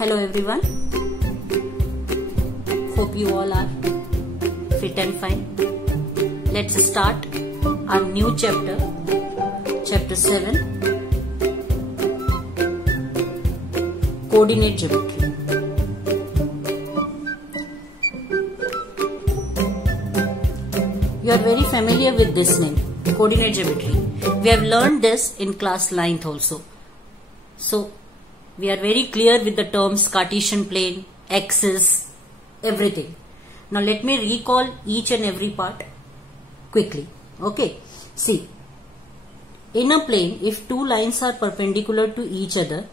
Hello everyone. Hope you all are fit and fine. Let's start our new chapter, chapter 7, coordinate geometry. You are very familiar with this name, coordinate geometry. We have learned this in class 9th also. So we are very clear with the terms Cartesian plane, axis, everything. Now let me recall each and every part quickly. Okay. See, in a plane, if two lines are perpendicular to each other,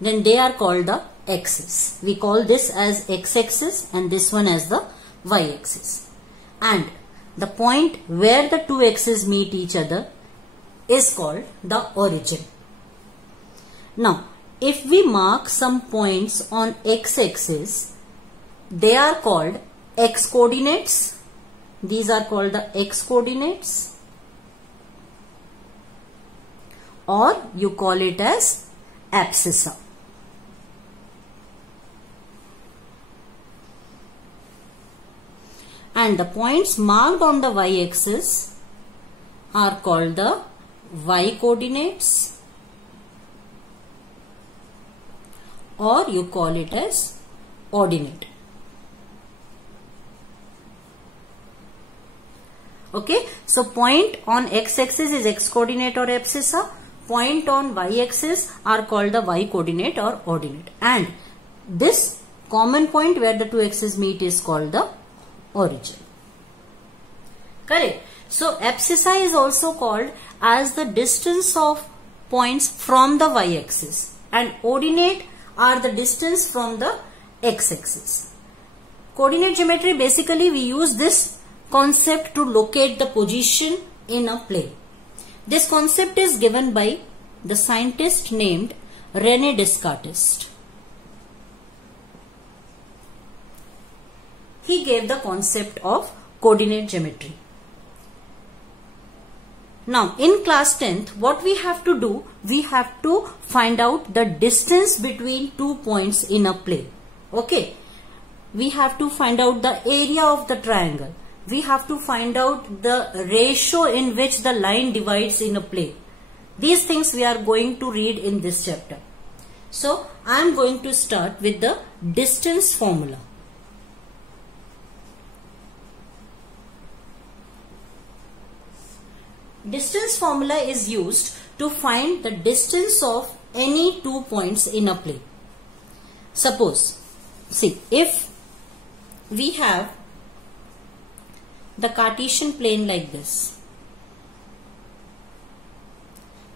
then they are called the axis. We call this as x-axis and this one as the y-axis. And the point where the two axes meet each other is called the origin. Now, if we mark some points on x-axis, they are called x-coordinates. These are called the x-coordinates, or you call it as abscissa. And the points marked on the y-axis are called the y-coordinates, or you call it as ordinate. Okay, so point on x-axis is x-coordinate or abscissa. Point on y-axis are called the y-coordinate or ordinate. And this common point where the two axes meet is called the origin. Correct. So abscissa is also called as the distance of points from the y-axis, and ordinate are the distance from the x-axis. Coordinate geometry, basically we use this concept to locate the position in a plane. This concept is given by the scientist named René Descartes. He gave the concept of coordinate geometry. Now in class 10th, what we have to do, we have to find out the distance between 2 points in a plane. Okay, we have to find out the area of the triangle. We have to find out the ratio in which the line divides in a plane. These things we are going to read in this chapter. So I am going to start with the distance formula. Distance formula is used to find the distance of any 2 points in a plane. Suppose, see, if we have the Cartesian plane like this,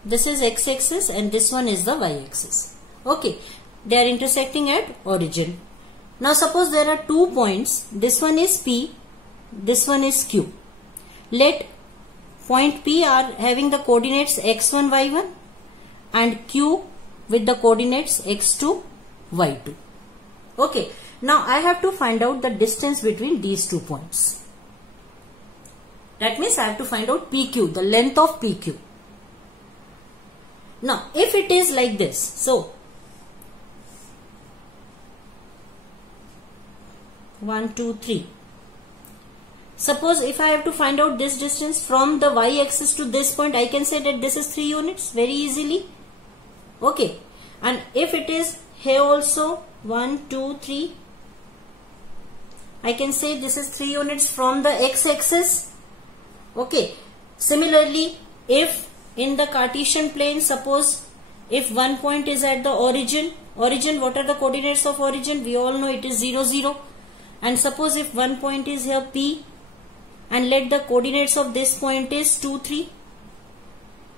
this is x-axis and this one is the y-axis. Okay, they are intersecting at origin. Now suppose there are 2 points, this one is P, this one is Q. Let point P are having the coordinates x1, y1 and Q with the coordinates x2, y2. Okay, now I have to find out the distance between these 2 points. That means I have to find out PQ, the length of PQ. Now if it is like this, so 1, 2, 3. Suppose if I have to find out this distance from the y-axis to this point, I can say that this is 3 units very easily. Okay. And if it is here also 1, 2, 3, I can say this is 3 units from the x-axis. Okay. Similarly, if in the Cartesian plane, suppose if one point is at the origin, what are the coordinates of origin? We all know it is 0, 0. And suppose if one point is here P, and let the coordinates of this point is 2, 3.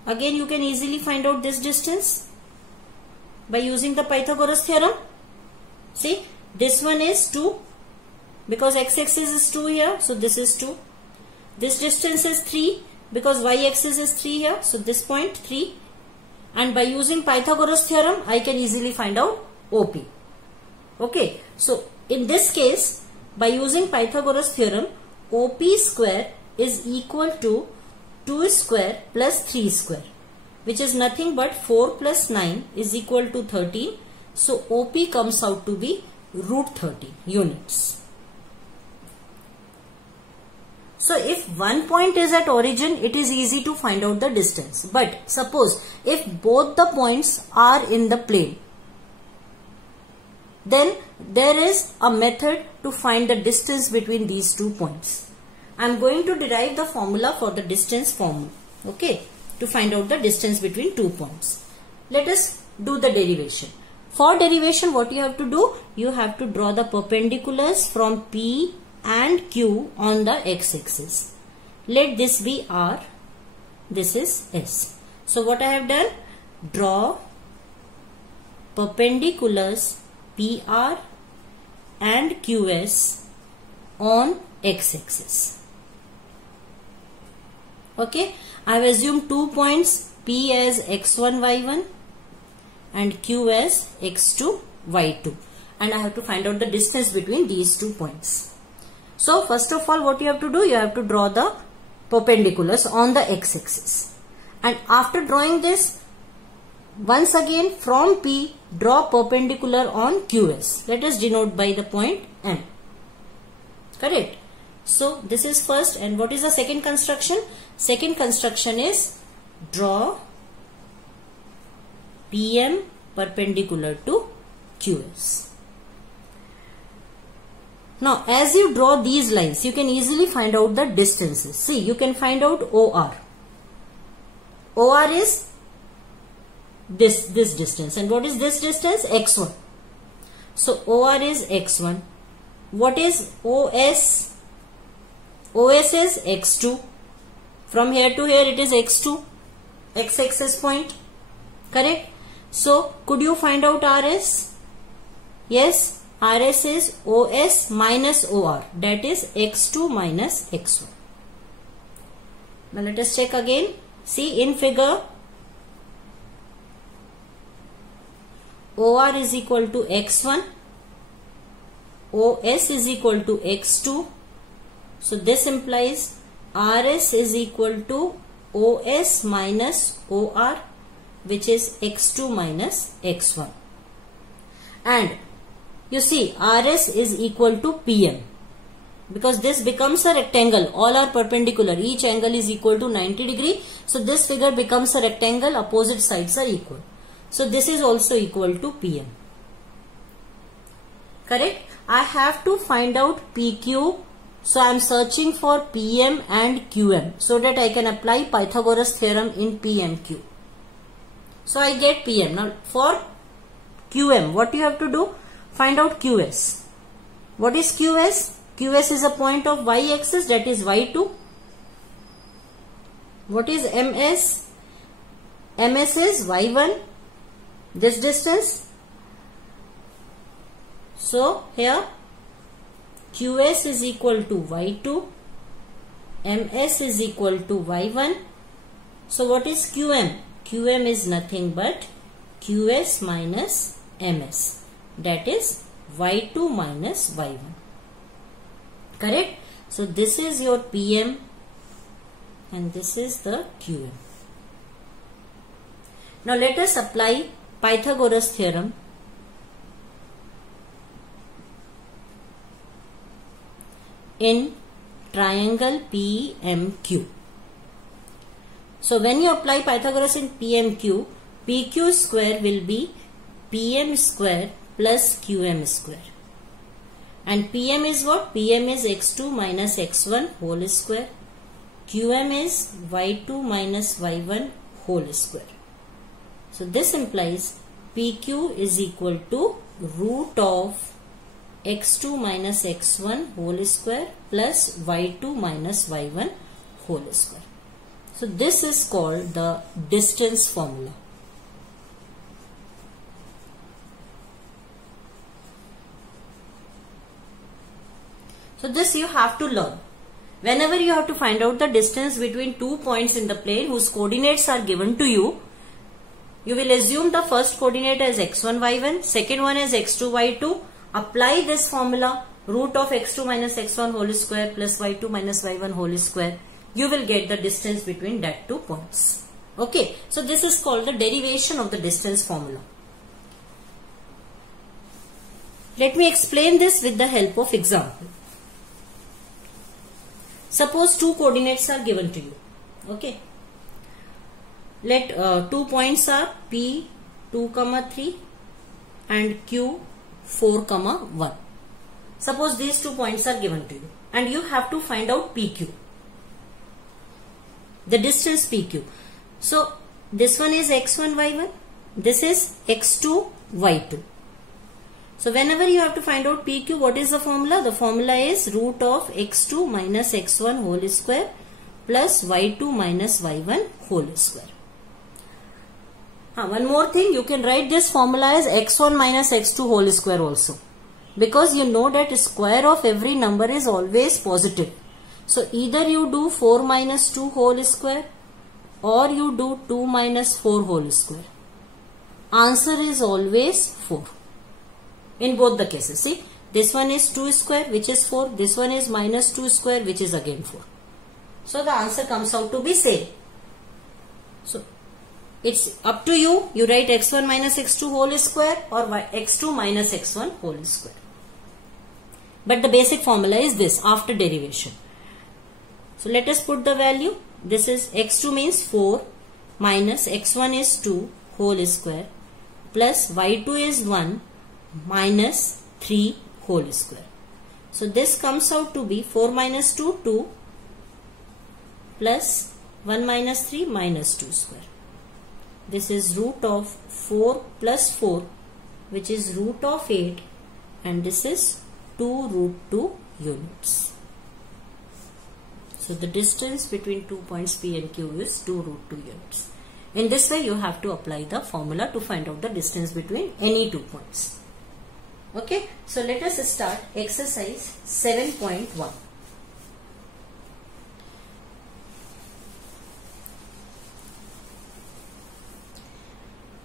Again you can easily find out this distance by using the Pythagoras theorem. See, this one is 2 because x-axis is 2 here, so this is 2. This distance is 3 because y-axis is 3 here, so this point 3. And by using Pythagoras theorem, I can easily find out OP. Okay, so in this case, by using Pythagoras theorem, OP square is equal to 2 square plus 3 square, which is nothing but 4 plus 9 is equal to 13. So OP comes out to be root 30 units. So if one point is at origin, it is easy to find out the distance. But suppose if both the points are in the plane, then there is a method to find the distance between these 2 points. I am going to derive the formula for the distance formula, okay, to find out the distance between 2 points. Let us do the derivation. For derivation, what you have to do? You have to draw the perpendiculars from P and Q on the x-axis. Let this be R, this is S. So what I have done? Draw perpendiculars PR and QS on x-axis. Okay, I have assumed 2 points, P as x1, y1 and Q as x2, y2, and I have to find out the distance between these 2 points. So first of all, what you have to do? You have to draw the perpendiculars on the x-axis, and after drawing this, once again from P, draw perpendicular on QS. Let us denote by the point M. Correct? So this is first, and what is the second construction? Second construction is draw PM perpendicular to QS. Now as you draw these lines, you can easily find out the distances. See, you can find out OR. OR is this distance, and what is this distance? X1. So OR is X1. What is OS? OS is X2. From here to here it is X2, x-axis point. Correct? So could you find out RS? Yes. RS is OS minus OR, that is X2 minus X1. Now let us check again. See, in figure, OR is equal to X1, OS is equal to X2. So this implies RS is equal to OS minus OR, which is X2 minus X1. And you see, RS is equal to PM, because this becomes a rectangle. All are perpendicular. Each angle is equal to 90 degree. So this figure becomes a rectangle. Opposite sides are equal. So this is also equal to PM. Correct? I have to find out PQ. So I am searching for PM and QM so that I can apply Pythagoras theorem in PMQ. So I get PM. Now for QM, what you have to do? Find out QS. What is QS? QS is a point of y-axis, that is y2. What is MS? MS is y1. This distance. So here QS is equal to y2. MS is equal to y1. So what is QM? QM is nothing but QS minus MS. That is y2 minus y1. Correct? So this is your PM and this is the QM. Now let us apply Pythagoras theorem in triangle PMQ. So when you apply Pythagoras in PMQ, PQ square will be PM square plus QM square. And PM is what? PM is x2 minus x1 whole square. QM is y2 minus y1 whole square. So this implies PQ is equal to root of x2 minus x1 whole square plus y2 minus y1 whole square. So this is called the distance formula. So this you have to learn. Whenever you have to find out the distance between 2 points in the plane whose coordinates are given to you, you will assume the first coordinate as x1, y1, second one as x2, y2. Apply this formula, root of x2 minus x1 whole square plus y2 minus y1 whole square. You will get the distance between that 2 points. Okay, so this is called the derivation of the distance formula. Let me explain this with the help of example. Suppose two coordinates are given to you. Okay. Let 2 points are P 2, 3 and Q 4, 1. Suppose these 2 points are given to you and you have to find out PQ. The distance PQ. So this one is x1, y1. This is x2, y2. So whenever you have to find out PQ, what is the formula? The formula is root of x2 minus x1 whole square plus y2 minus y1 whole square. One more thing, you can write this formula as x1 minus x2 whole square also. Because you know that square of every number is always positive. So either you do 4 minus 2 whole square or you do 2 minus 4 whole square. Answer is always 4. In both the cases. See, this one is 2 square which is 4. This one is minus 2 square which is again 4. So the answer comes out to be same. So it's up to you. You write x1 minus x2 whole square or x2 minus x1 whole square. But the basic formula is this after derivation. So let us put the value. This is x2 means 4 minus x1 is 2 whole square plus y2 is 1 minus 3 whole square. So this comes out to be 4 minus 2, 2 plus 1 minus 3 minus 2 square. This is root of 4 plus 4 which is root of 8 and this is 2 root 2 units. So the distance between 2 points P and Q is 2 root 2 units. In this way you have to apply the formula to find out the distance between any 2 points. Okay, so let us start exercise 7.1.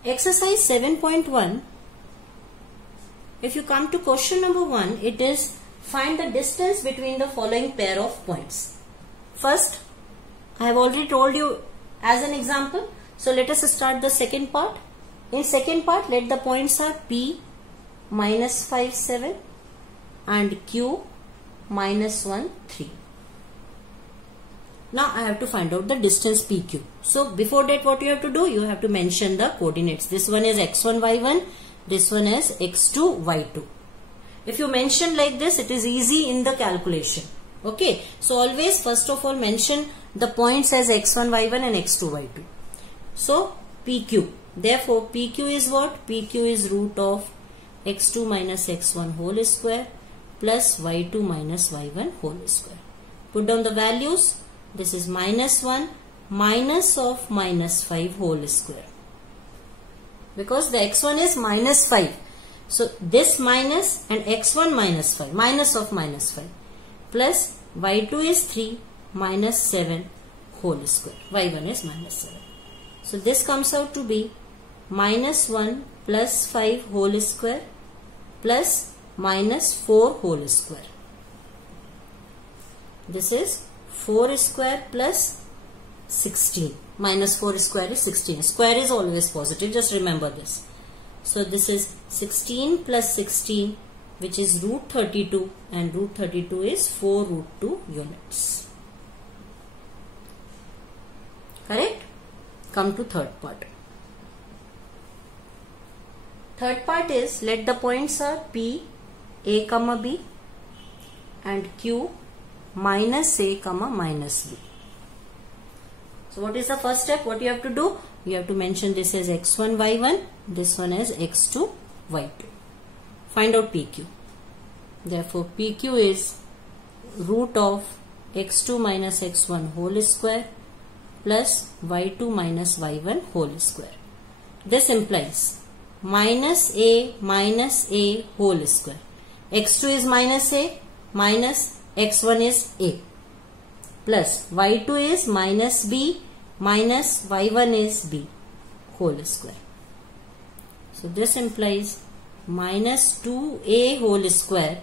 Exercise 7.1, if you come to question number 1, it is find the distance between the following pair of points. First, I have already told you as an example. So let us start the second part. In second part, let the points are P minus 5, 7 and Q minus 1, 3. Now I have to find out the distance PQ. So before that what you have to do? You have to mention the coordinates. This one is x1, y1. This one is x2, y2. If you mention like this, it is easy in the calculation. Okay. So always first of all mention the points as x1, y1 and x2, y2. So PQ. Therefore PQ is what? PQ is root of x2 minus x1 whole square plus y2 minus y1 whole square. Put down the values. This is minus 1 minus of minus 5 whole square. Because the x1 is minus 5. So this minus and x1 minus 5. Minus of minus 5. Plus y2 is 3 minus 7 whole square. y1 is minus 7. So this comes out to be minus 1 plus 5 whole square plus minus 4 whole square. This is 4 square plus 16. Minus 4 square is 16. Square is always positive. Just remember this. So this is 16 plus 16 which is root 32 and root 32 is 4 root 2 units. Correct? Come to third part. Third part is let the points are P, A, B and Q minus A, minus B. So what is the first step? What you have to do? You have to mention this as x1, y1. This one as x2, y2. Find out PQ. Therefore PQ is root of x2 minus x1 whole square plus y2 minus y1 whole square. This implies minus a whole square. x2 is minus x1 is a plus y2 is minus b minus y1 is b whole square. So this implies minus 2a whole square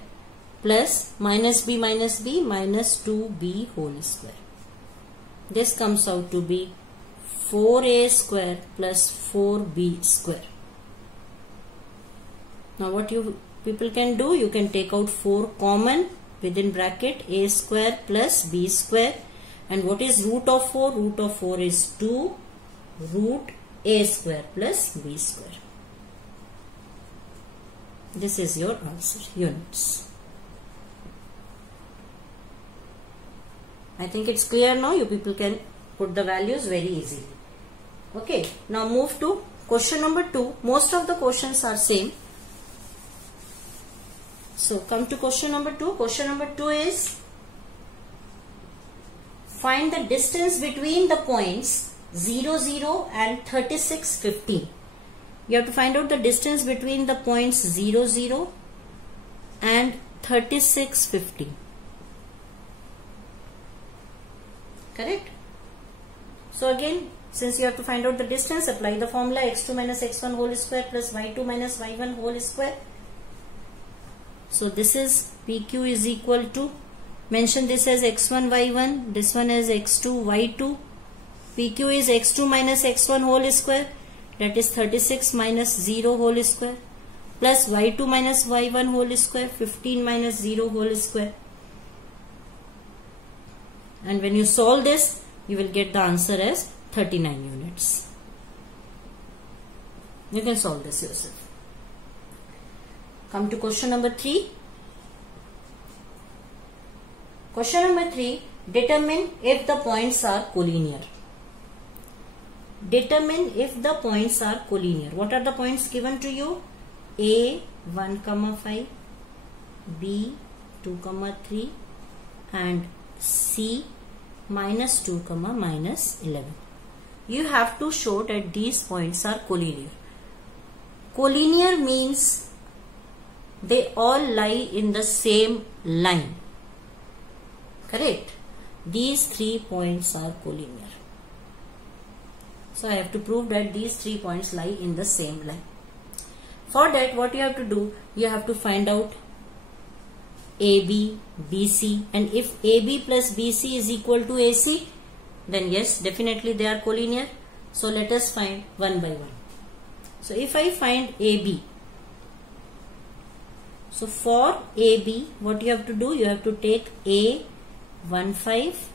plus minus b minus 2b whole square. This comes out to be 4a square plus 4b square. Now what you people can do, you can take out 4 common within bracket a square plus b square. And what is root of 4? Root of 4 is 2 root a square plus b square. This is your answer, units. I think it's clear now. You people can put the values very easily. Okay, now move to question number 2. Most of the questions are same. So come to question number 2. Question number 2 is find the distance between the points 0, 0 and 36, 15. You have to find out the distance between the points 0, 0 and 36, 15. Correct? So again, since you have to find out the distance, apply the formula x2 minus x1 whole square plus y2 minus y1 whole square. So this is PQ is equal to, mention this as x1 y1, this one as x2 y2. PQ is x2 minus x1 whole square, that is 36 minus 0 whole square, plus y2 minus y1 whole square, 15 minus 0 whole square. And when you solve this, you will get the answer as 39 units. You can solve this yourself. Come to question number 3. Question number 3, determine if the points are collinear. Determine if the points are collinear. What are the points given to you? A 1, 5, B 2, 3 and C minus 2, minus 11. You have to show that these points are collinear. Collinear means they all lie in the same line. Correct? These 3 points are collinear. So I have to prove that these 3 points lie in the same line. For that, what you have to do, you have to find out AB, BC, and if AB plus BC is equal to AC, then yes, definitely they are collinear. So let us find one by one. So if I find AB, so for AB, what you have to do, you have to take A 1, 5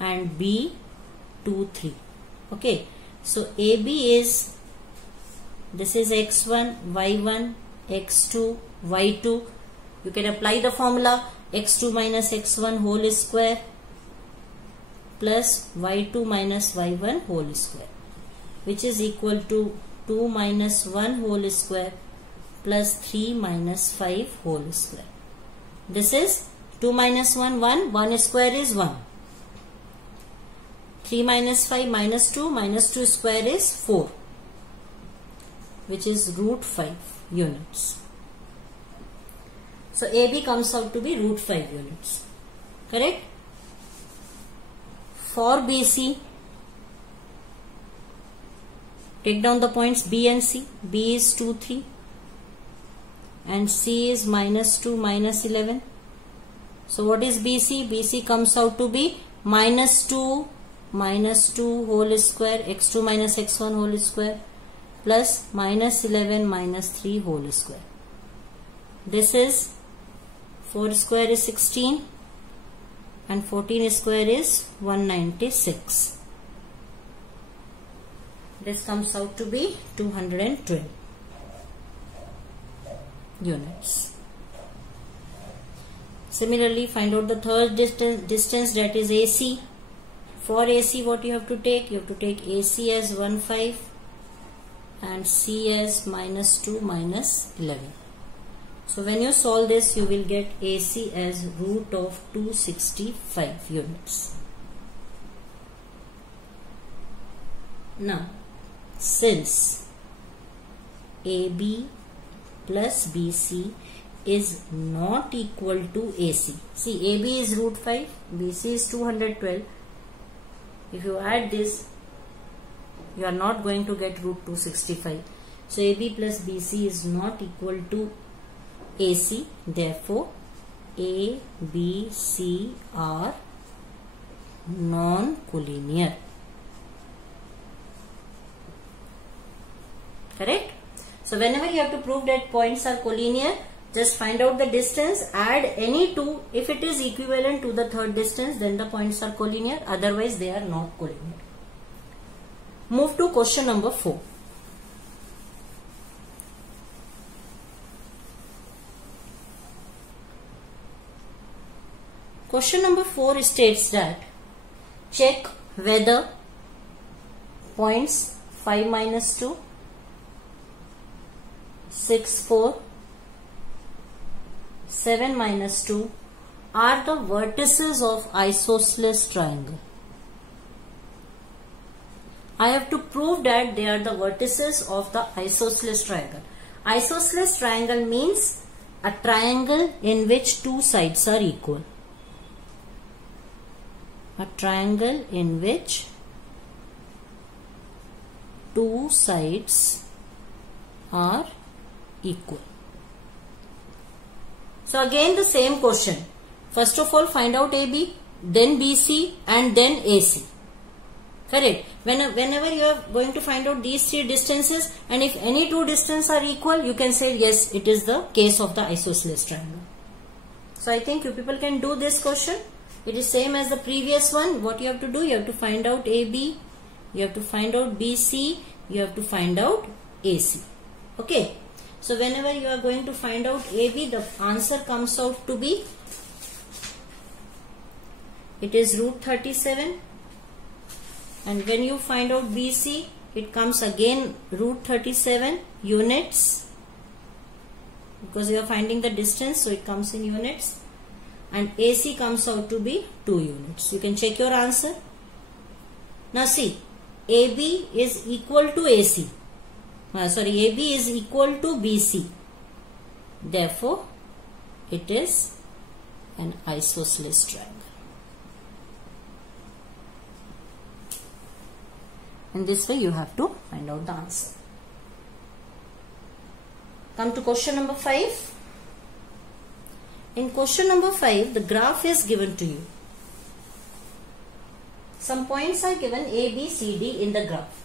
and B 2, 3. Okay. So AB is, this is x1, y1, x2, y2. You can apply the formula x2 minus x1 whole square plus y2 minus y1 whole square, which is equal to 2 minus 1 whole square plus 3 minus 5 whole square. This is 2 minus 1, 1 square is 1. 3 minus 5 minus 2 square is 4, which is root 5 units. So AB comes out to be root 5 units. Correct? For BC, take down the points B and C. B is 2, 3 and C is minus 2, minus 11. So what is BC? BC comes out to be minus 2 whole square, x2 minus x1 whole square plus minus 11 minus 3 whole square. This is 4 square is 16 and 14 square is 196. This comes out to be 212 units. Similarly, find out the third distance, that is AC. For AC, what you have to take? You have to take AC as 1, 5 and C as minus 2, minus 11. So when you solve this, you will get AC as root of 265 units. Now, since AB plus BC is not equal to AC. See, AB is root 5, BC is 212. If you add this, you are not going to get root 265. So AB plus BC is not equal to AC. Therefore, A, B, C are non-collinear. Correct? So whenever you have to prove that points are collinear, Just find out the distance, add any two. If it is equivalent to the third distance, then the points are collinear. Otherwise, they are not collinear. Move to question number 4. Question number 4 states that check whether points 5 minus 2, 6, 4, 7 minus 2 are the vertices of isosceles triangle. I have to prove that they are the vertices of the isosceles triangle. Isosceles triangle means a triangle in which two sides are equal. A triangle in which two sides are equal. So again the same question. First of all find out AB, then BC and then AC. Correct. Whenever you are going to find out these three distances, and if any two distances are equal, you can say yes, it is the case of the isosceles triangle. So I think you people can do this question. It is same as the previous one. What you have to do, you have to find out AB, you have to find out BC, you have to find out AC. Okay. So whenever you are going to find out AB, the answer comes out to be, it is root 37. And when you find out BC, it comes again root 37 units, because you are finding the distance, so it comes in units. And AC comes out to be 2 units. You can check your answer. Now see, AB is equal to AC. AB is equal to BC. Therefore, it is an isosceles triangle. In this way, you have to find out the answer. Come to question number 5. In question number 5, the graph is given to you. Some points are given A, B, C, D in the graph.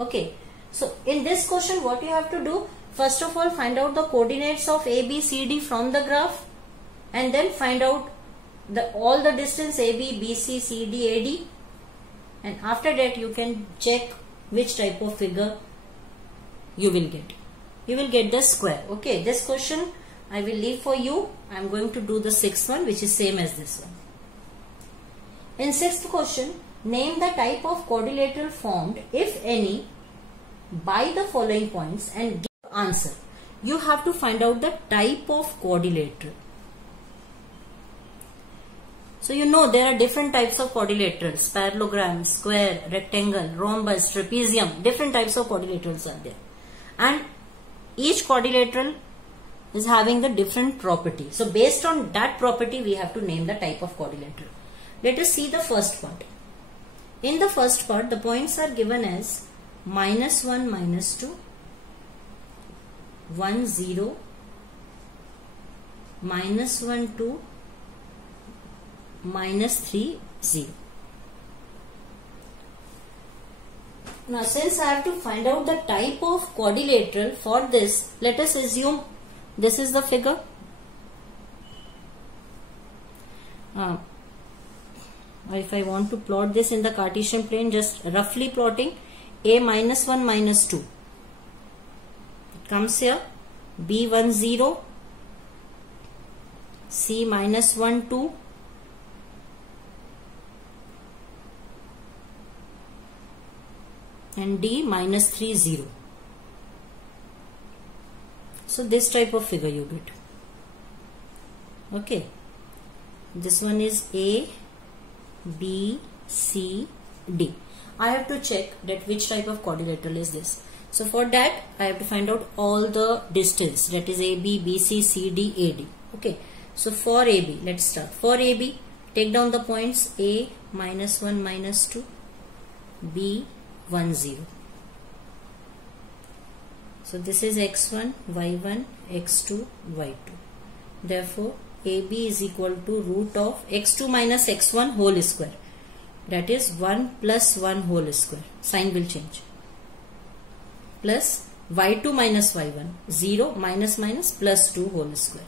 Okay. So, in this question, what you have to do? First of all, find out the coordinates of A, B, C, D from the graph. And then find out all the distance A, B, B, C, C, D, A, D. And after that, you can check which type of figure you will get. You will get the square. Okay, this question I will leave for you. I am going to do the 6th one, which is same as this one. In 6th question, name the type of quadrilateral formed, if any, by the following points and give answer. You have to find out the type of quadrilateral. So you know there are different types of quadrilaterals: parallelogram, square, rectangle, rhombus, trapezium. Different types of quadrilaterals are there. And each quadrilateral is having the different property. So based on that property, we have to name the type of quadrilateral. Let us see the first part. In the first part, the points are given as -1, -2, 1, 0, -1, 2, -3, 0. Now since I have to find out the type of quadrilateral, for this let us assume this is the figure. If I want to plot this in the Cartesian plane, just roughly plotting, A -1, -2. It comes here. B 1, 0. C -1, 2. And D -3, 0. So this type of figure you get. Okay. This one is A, B, C, D. I have to check that which type of quadrilateral is this. So for that I have to find out all the distance, that is AB, BC, CD, AD. Okay. So for AB, let's start. For AB, take down the points A -1, -2, B 1, 0. So this is x1, y1, x2, y2. Therefore, AB is equal to root of x2 minus x1 whole square. That is 1 plus 1 whole square. Sign will change. Plus y2 minus y1, 0 minus minus plus 2 whole square.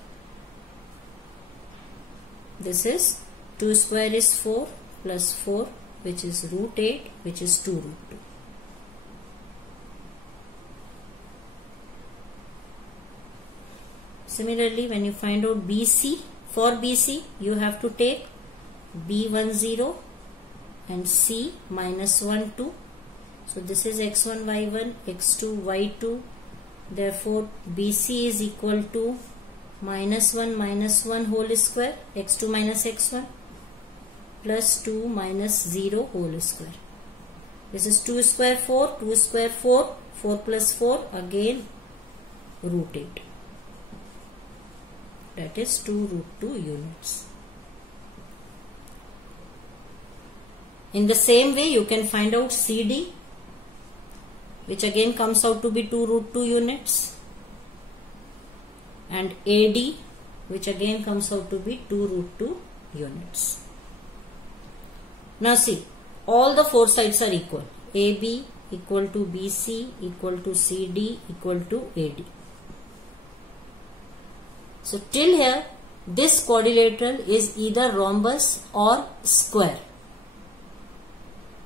This is 2 square is 4 plus 4, which is root 8, which is 2 root 2. Similarly, when you find out BC, for BC you have to take B10 and C minus 1 2. So this is x1 y1, x2 y2. Therefore BC is equal to minus 1 whole square, x2 minus x1, plus 2 minus 0 whole square. This is 2 square 4, 2 square 4, 4 plus 4, again root 8. That is 2 root 2 units. In the same way, you can find out CD, which again comes out to be 2 root 2 units, and AD, which again comes out to be 2 root 2 units. Now see, all the four sides are equal. AB equal to BC equal to CD equal to AD. So till here, this quadrilateral is either rhombus or square.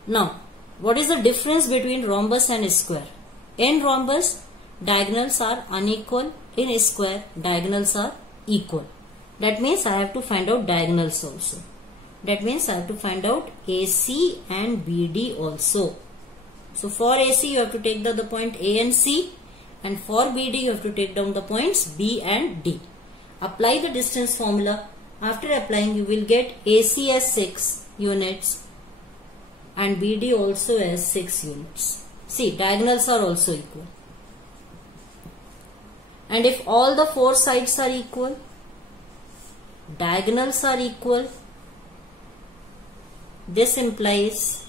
Now, what is the difference between rhombus and square? In rhombus, diagonals are unequal. In square, diagonals are equal. That means I have to find out diagonals also. That means I have to find out AC and BD also. So for AC, you have to take the point A and C, and for BD, you have to take down the points B and D. Apply the distance formula. After applying, you will get AC as 6 units and BD also as 6 units. See, diagonals are also equal. And if all the four sides are equal, diagonals are equal, this implies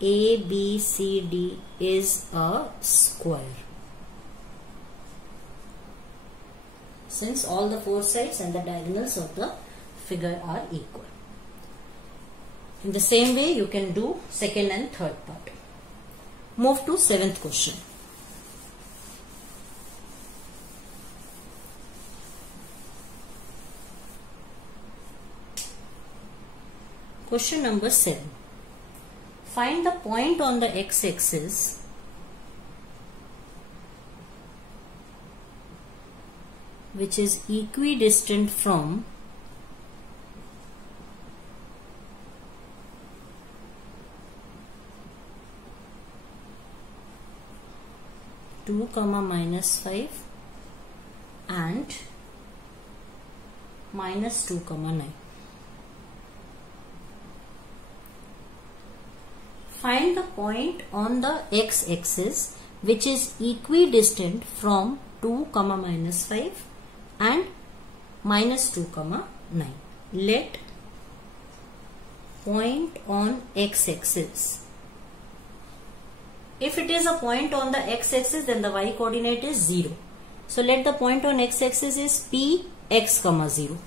ABCD is a square. Since all the four sides and the diagonals of the figure are equal. In the same way, you can do second and third part. Move to 7th question. Question number 7. Find the point on the x-axis which is equidistant from (2, -5) and -2, (9). Find the point on the x-axis which is equidistant from 2, -5 and -2, (9). Let point on x-axis. If it is a point on the x-axis, then the y-coordinate is 0. So let the point on x-axis is Px, 0.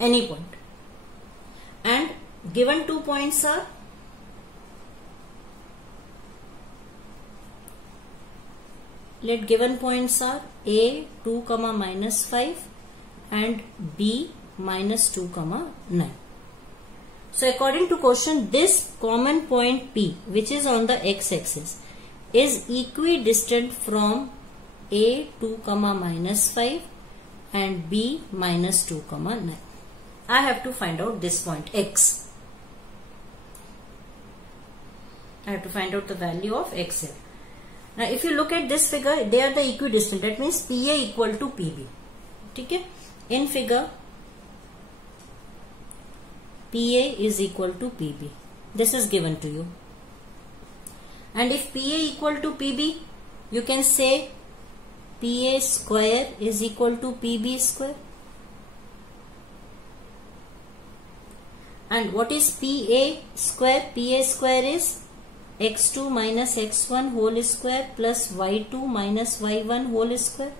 Any point. And given 2 points are given points are A 2, -5 and B -2, (9). So according to question, this common point P, which is on the x-axis, is equidistant from A 2, -5 and B -2, (9). I have to find out this point X. I have to find out the value of X here. Now if you look at this figure, they are the equidistant. That means PA equal to PB. Okay? In figure, PA is equal to PB. This is given to you. And if PA equal to PB, you can say PA square is equal to PB square. And what is PA square? PA square is x2 minus x1 whole square plus y2 minus y1 whole square.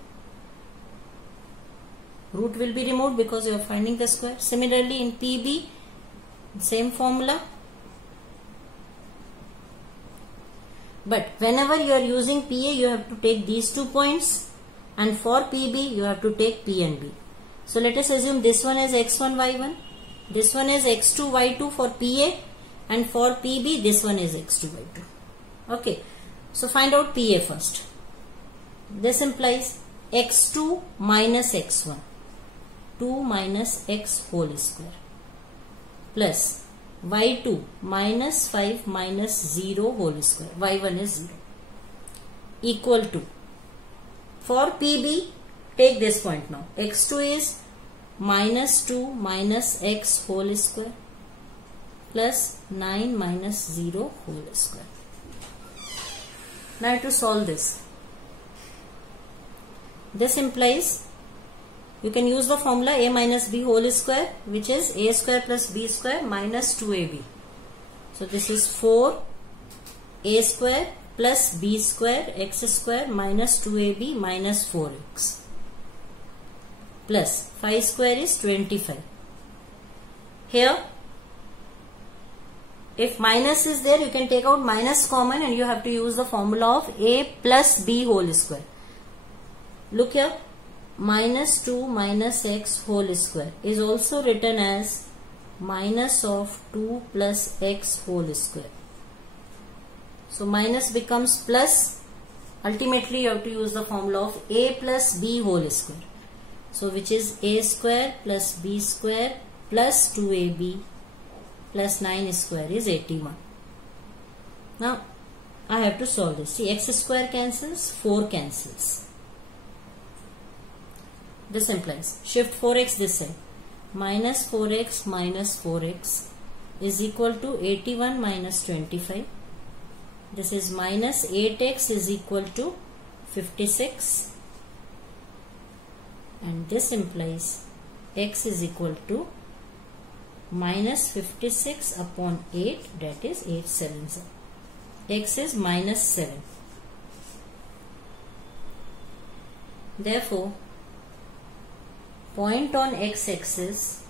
Root will be removed because you are finding the square. Similarly in PB, same formula. But whenever you are using PA, you have to take these 2 points, and for PB, you have to take P and B. So let us assume this one is x1, y1, this one is x2, y2 for PA, and for PB, this one is x2, y2. Okay, so find out PA first. This implies x2 minus x1, 2 minus x whole square, plus y2 minus 5 minus 0 whole square, y1 is 0, equal to, for PB, take this point now, x2 is minus 2 minus x whole square, plus 9 minus 0 whole square. Now to solve this. This implies you can use the formula a minus b whole square, which is a square plus b square minus 2ab. So this is 4a square plus b square x square minus 2ab minus 4x, plus 5 square is 25. Here, if minus is there, you can take out minus common and you have to use the formula of a plus b whole square. Look here, minus 2 minus x whole square is also written as minus of 2 plus x whole square. So minus becomes plus. Ultimately, you have to use the formula of a plus b whole square. So which is a square plus b square plus 2ab plus 9 square is 81. Now I have to solve this. See, x square cancels, 4 cancels. This implies shift 4x this side. Minus 4x is equal to 81 minus 25. This is minus 8x is equal to 56. And this implies x is equal to minus 56 upon 8, that is 8 sevens. X is minus 7. Therefore, point on x-axis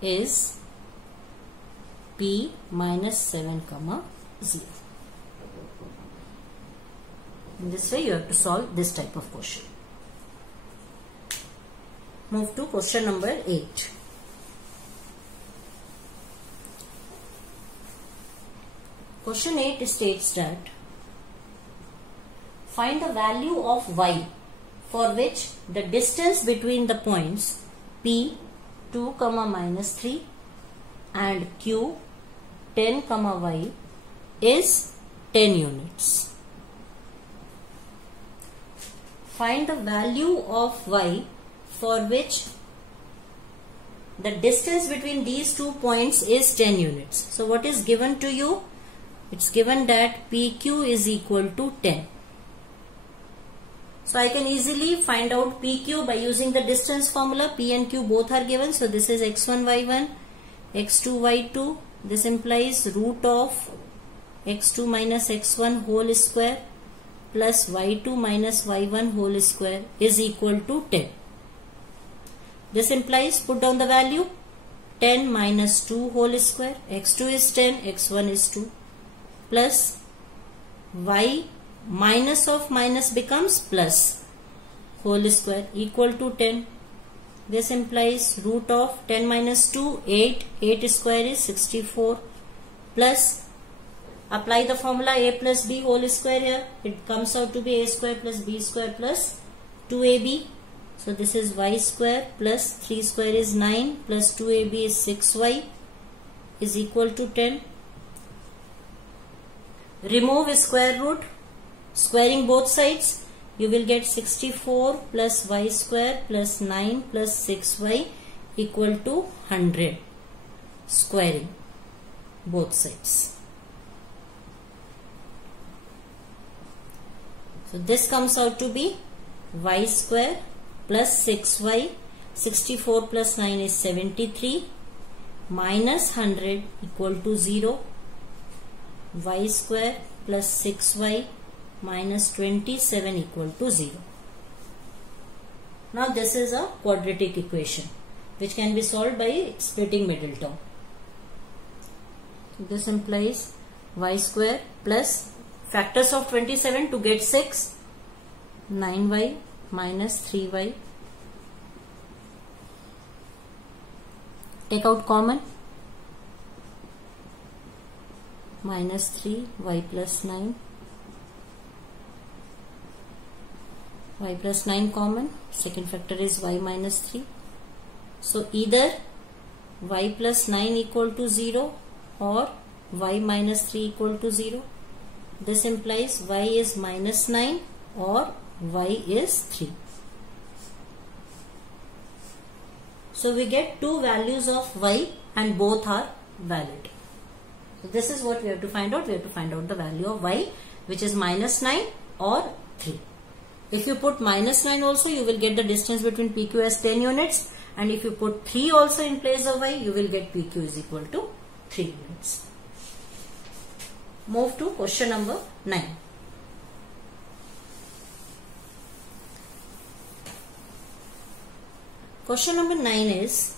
is P minus 7, 0. In this way, you have to solve this type of question. Move to question number 8. Question 8 states that find the value of y for which the distance between the points P 2, minus 3 and Q 10, y is 10 units. Find the value of y for which the distance between these 2 points is 10 units. So what is given to you? It's given that PQ is equal to 10. So I can easily find out PQ by using the distance formula. P and Q both are given. So this is x1, y1, x2, y2. This implies root of x2 minus x1 whole square plus y2 minus y1 whole square is equal to 10. This implies, put down the value, 10 minus 2 whole square. x2 is 10, x1 is 2. Plus y minus of minus becomes plus whole square equal to 10. This implies root of 10 minus 2, 8. 8 square is 64. Plus apply the formula a plus b whole square here. It comes out to be a square plus b square plus 2ab. So this is y square plus 3 square is 9 plus 2ab is 6y is equal to 10. Remove square root, squaring both sides, you will get 64 plus y square plus 9 plus 6y equal to 100. Squaring both sides. So this comes out to be y square plus 6y, 64 plus 9 is 73, minus 100 equal to 0. Y square plus 6y minus 27 equal to 0. Now this is a quadratic equation. which can be solved by splitting middle term. This implies y square plus factors of 27 to get 6, 9y minus 3y. Take out common, minus 3 y plus 9, y plus 9 common, second factor is y minus 3. So either y plus 9 equal to 0 or y minus 3 equal to 0. This implies y is minus 9 or y is 3. So we get two values of y and both are valid. So this is what we have to find out. We have to find out the value of y, which is minus 9 or 3. If you put minus 9 also, you will get the distance between PQ as 10 units. And if you put 3 also in place of y, you will get PQ is equal to 3 units. Move to question number 9. Question number 9 is,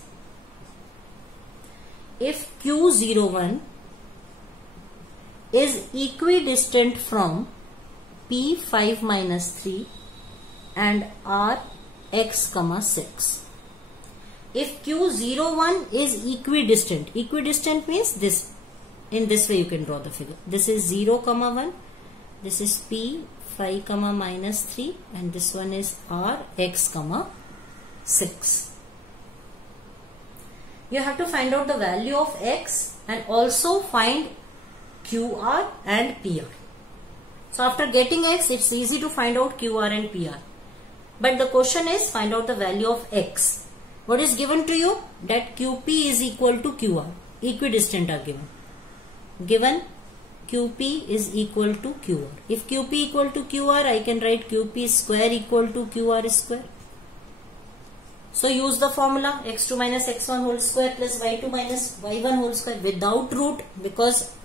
if Q01 is equidistant from P5 minus 3 and R x, 6. If Q01 is equidistant, equidistant means this, in this way you can draw the figure. This is 0, 1, this is P5, minus 3 and this one is R x, 6. You have to find out the value of x and also find QR and PR. So after getting x, it's easy to find out QR and PR. But the question is, find out the value of x. What is given to you? That QP is equal to QR. Equidistant are given. Given QP is equal to QR. If QP equal to QR, I can write QP square equal to QR square. So use the formula x2 minus x1 whole square plus y2 minus y1 whole square without root, because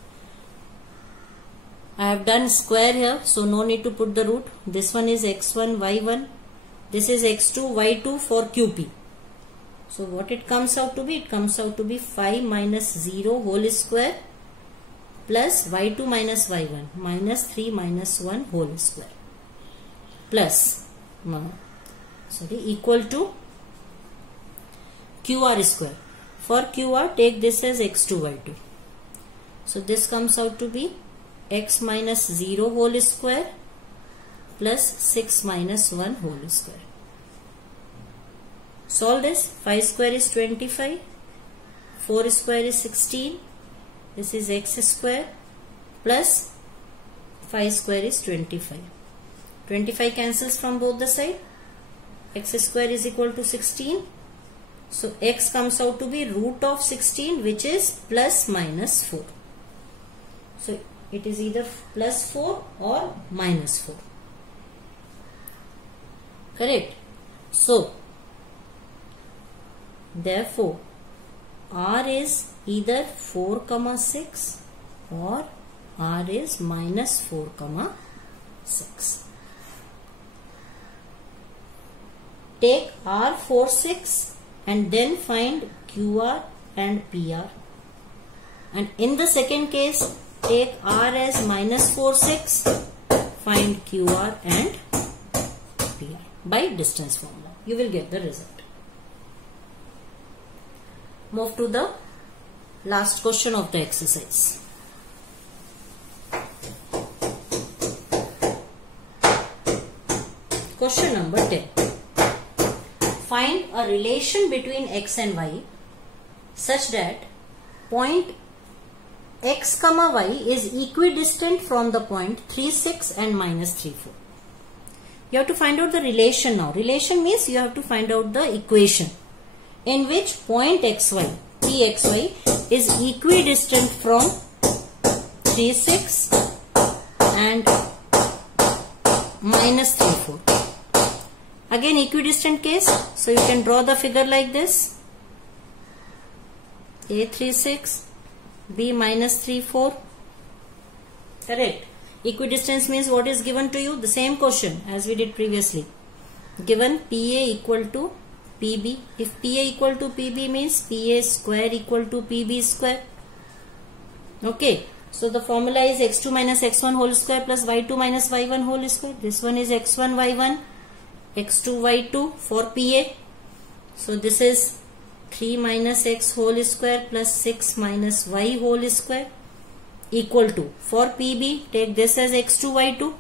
I have done square here, so no need to put the root. This one is x1 y1, this is x2 y2 for QP. So what it comes out to be? It comes out to be 5 minus 0 whole square plus y2 minus y1 minus 3 minus 1 whole square plus equal to QR square. For QR, take this as x2 y2. So this comes out to be x minus 0 whole square plus 6 minus 1 whole square. Solve this. 5 square is 25, 4 square is 16, this is x square plus 5 square is 25. 25 cancels from both the side. X square is equal to 16. So x comes out to be root of 16, which is plus minus 4. So it is either plus 4 or minus 4. Correct? So therefore R is either 4, 6 or R is minus 4, 6. Take R 4, 6 and then find QR and PR. And in the second case, take R as minus 4, 6, find QR and PR by distance formula. You will get the result. Move to the last question of the exercise. Question number 10. Find a relation between x and y such that point x, y is equidistant from the point 3, 6 and minus 3, 4. You have to find out the relation now. Relation means you have to find out the equation in which point xy, Pxy is equidistant from 3, 6 and minus 3, 4. Again equidistant case, so you can draw the figure like this. A 3, 6, B minus 3, 4. Correct. Equidistance means what is given to you? The same question as we did previously. Given PA equal to PB. If PA equal to PB means PA square equal to PB square. Okay. So the formula is x2 minus x1 whole square plus y2 minus y1 whole square. This one is x1 y1, x2 y2 for PA. So this is 3 minus x whole square plus 6 minus y whole square equal to, for PB take this as x2 y2.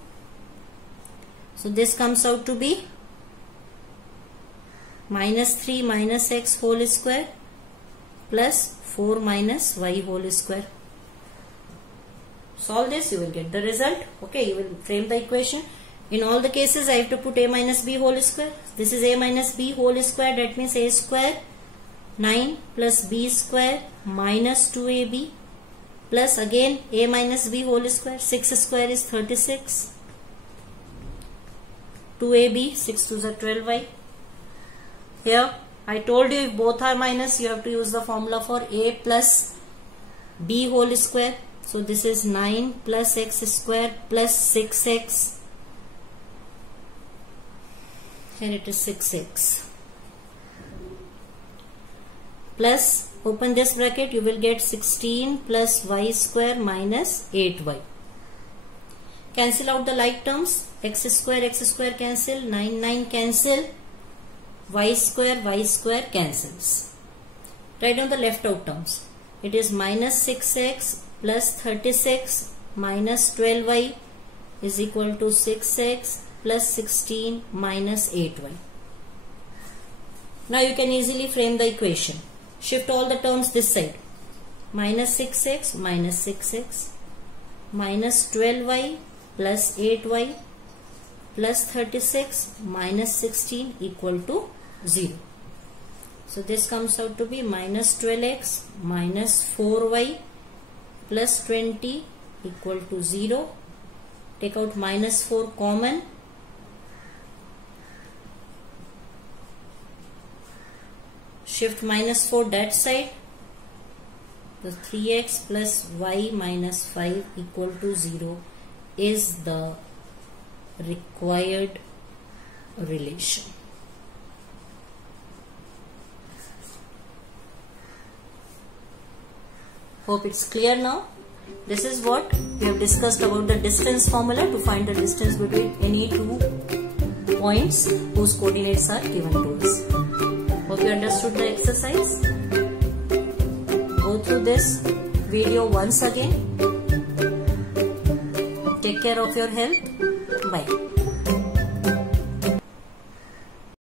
So this comes out to be minus 3 minus x whole square plus 4 minus y whole square. Solve this, you will get the result. Okay, you will frame the equation. In all the cases, I have to put a minus b whole square. This is a minus b whole square. That means a square 9 plus b square minus 2ab plus again a minus b whole square. 6 square is 36. 2ab, 6 to the 12y. Here, I told you if both are minus, you have to use the formula for a plus b whole square. So this is 9 plus x square plus 6x. Here it is 6x. Plus, open this bracket, you will get 16 plus y square minus 8y. Cancel out the like terms. X square cancel. 9 cancel. Y square cancels. Write down the left out terms. It is minus 6x plus 36 minus 12y is equal to 6x plus 16 minus 8y. Now you can easily frame the equation. Shift all the terms this side. Minus 6x minus 6x minus 12y plus 8y plus 36 minus 16 equal to 0. So this comes out to be minus 12x minus 4y plus 20 equal to 0. Take out minus 4 common. Shift minus 4 that side. The 3x plus y minus 5 equal to 0 is the required relation. Hope it's clear now. This is what we have discussed about the distance formula to find the distance between any two points whose coordinates are given to us. Hope you understood the exercise. Go through this video once again. Take care of your health. Bye.